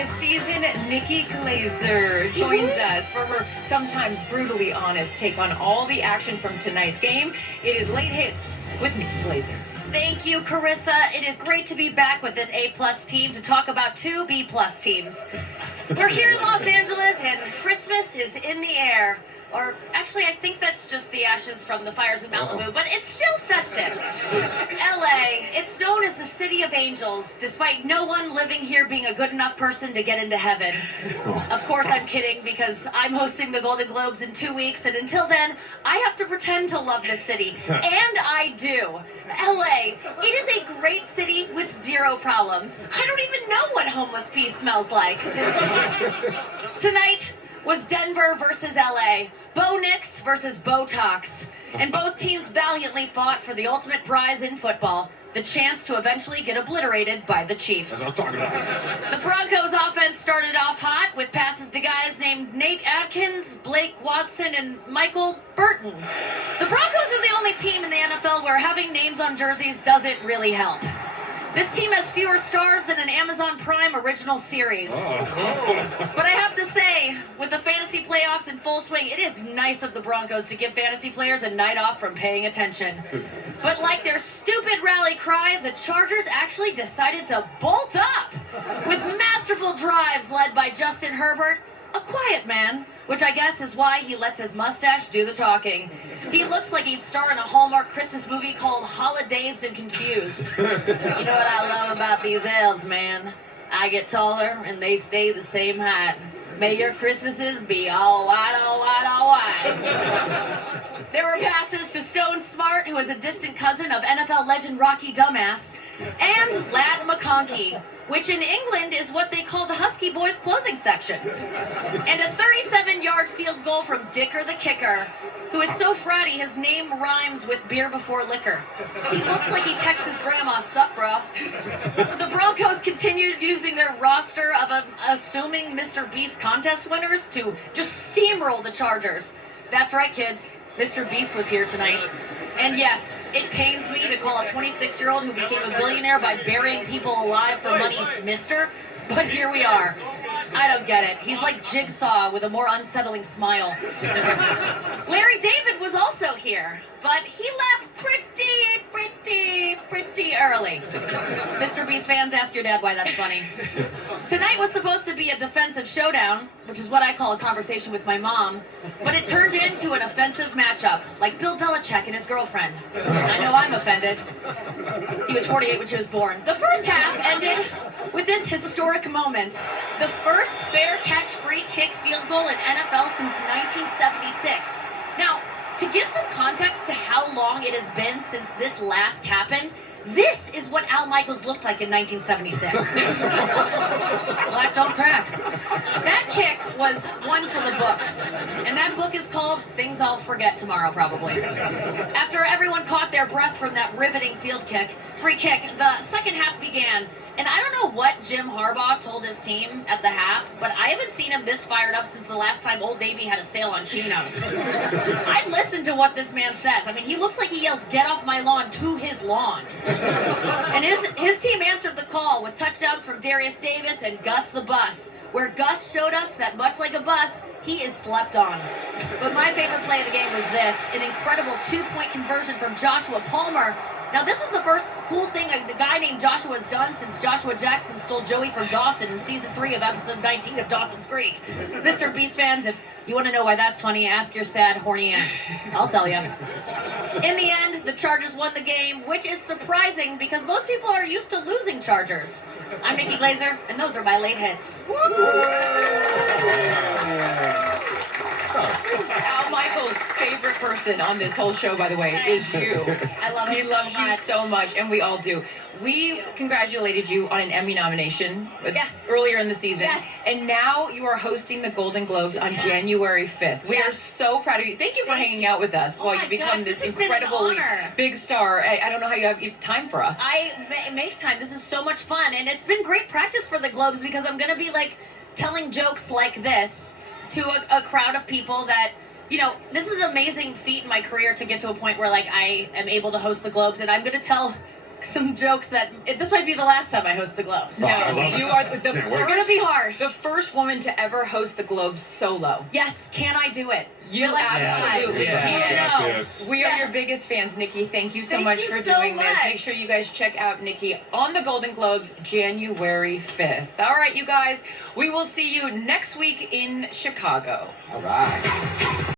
this season, Nikki Glaser joins us for her sometimes brutally honest take on all the action from tonight's game. It is Late Hits with Nikki Glaser. Thank you, Carissa. It is great to be back with this A-plus team to talk about two B-plus teams. We're here in Los Angeles, and Christmas is in the air. Or actually, I think that's just the ashes from the fires in Malibu, but it's still festive. LA, it's known as the City of Angels, despite no one living here being a good enough person to get into heaven. Of course, I'm kidding, because I'm hosting the Golden Globes in 2 weeks, and until then, I have to pretend to love this city. And I do. LA, it is a great city with zero problems. I don't even know what homeless pee smells like. Tonight was Denver versus LA, Bo Nix versus Botox, and both teams valiantly fought for the ultimate prize in football, the chance to eventually get obliterated by the Chiefs. That's what I'm talking about. The Broncos offense started off hot with passes to guys named Nate Atkins, Blake Watson, and Michael Burton. The Broncos are the only team in the NFL where having names on jerseys doesn't really help. This team has fewer stars than an Amazon Prime original series. But I have to say, with the fantasy playoffs in full swing, it is nice of the Broncos to give fantasy players a night off from paying attention. But like their stupid rally cry, the Chargers actually decided to bolt up with masterful drives led by Justin Herbert, a quiet man, which I guess is why he lets his mustache do the talking. He looks like he'd star in a Hallmark Christmas movie called Holidazed and Confused. You know what I love about these elves, man? I get taller and they stay the same height. May your Christmases be all white, all white, all white. There were passes to Stone Smart, who is a distant cousin of NFL legend Rocky Dumbass, and Lad McConkey, which in England is what they call the Husky Boys clothing section. And a 37-yard field goal from Dicker the Kicker, who is so fratty his name rhymes with beer before liquor. He looks like he texts his grandma, "Sup, bro?" The Broncos continued using their roster of assuming Mr. Beast contest winners to just steamroll the Chargers. That's right, kids. Mr. Beast was here tonight. And yes, it pains me to call a 26-year-old who became a billionaire by burying people alive for money Mister, but here we are. I don't get it. He's like Jigsaw with a more unsettling smile. Larry David was also here, but he left pretty early. Mr. Beast fans, ask your dad why that's funny. Tonight was supposed to be a defensive showdown, which is what I call a conversation with my mom, but it turned into an offensive matchup, like Bill Belichick and his girlfriend. I know I'm offended. He was 48 when she was born. The first half ended with this historic moment. The first fair catch free kick field goal in NFL since 1976. Now, to give some context to how long it has been since this last happened, this is what Al Michaels looked like in 1976. Black don't crack. That kick was one for the books. And that book is called Things I'll Forget Tomorrow, probably. After everyone caught their breath from that riveting free kick, the second half began. And I don't know what Jim Harbaugh told his team at the half, but I haven't seen him this fired up since the last time Old Navy had a sale on chinos. I listened to what this man says. I mean, he looks like he yells, "Get off my lawn," to his lawn. And his team answered the call with touchdowns from Darius Davis and Gus the Bus, where Gus showed us that much like a bus, he is slept on. But my favorite play of the game was this, an incredible 2-point conversion from Joshua Palmer. Now, this was the first cool thing the guy named Joshua's done since Joshua Jackson stole Joey from Dawson in season 3 of episode 19 of Dawson's Creek. Mr. Beast fans, if you want to know why that's funny, ask your sad, horny aunt. I'll tell you. In the end, the Chargers won the game, which is surprising because most people are used to losing Chargers. I'm Nikki Glaser, and those are my late hits. Al Michaels' favorite person on this whole show, by the way, is you. I love him. He loves you so much, and we all do. We congratulated you on an Emmy nomination earlier in the season. Yes. And now you are hosting the Golden Globes on January 5th. We are so proud of you. Thank you for hanging out with us while you become this incredible big star. I don't know how you have time for us. I make time. This is so much fun, and it's been great practice for the Globes because I'm going to be like telling jokes like this to a crowd of people that, you know, this is an amazing feat in my career to get to a point where like I am able to host the Globes, and I'm going to tell some jokes that this might be the last time I host the Globes. No, you are the We're gonna be harsh. The first woman to ever host the Globes solo. Yes, can I do it? You absolutely can. Yes. We are your biggest fans, Nikki. Thank you so much you for so doing this. much. Make sure you guys check out Nikki on the Golden Globes January 5th. All right, you guys, we will see you next week in Chicago. All right.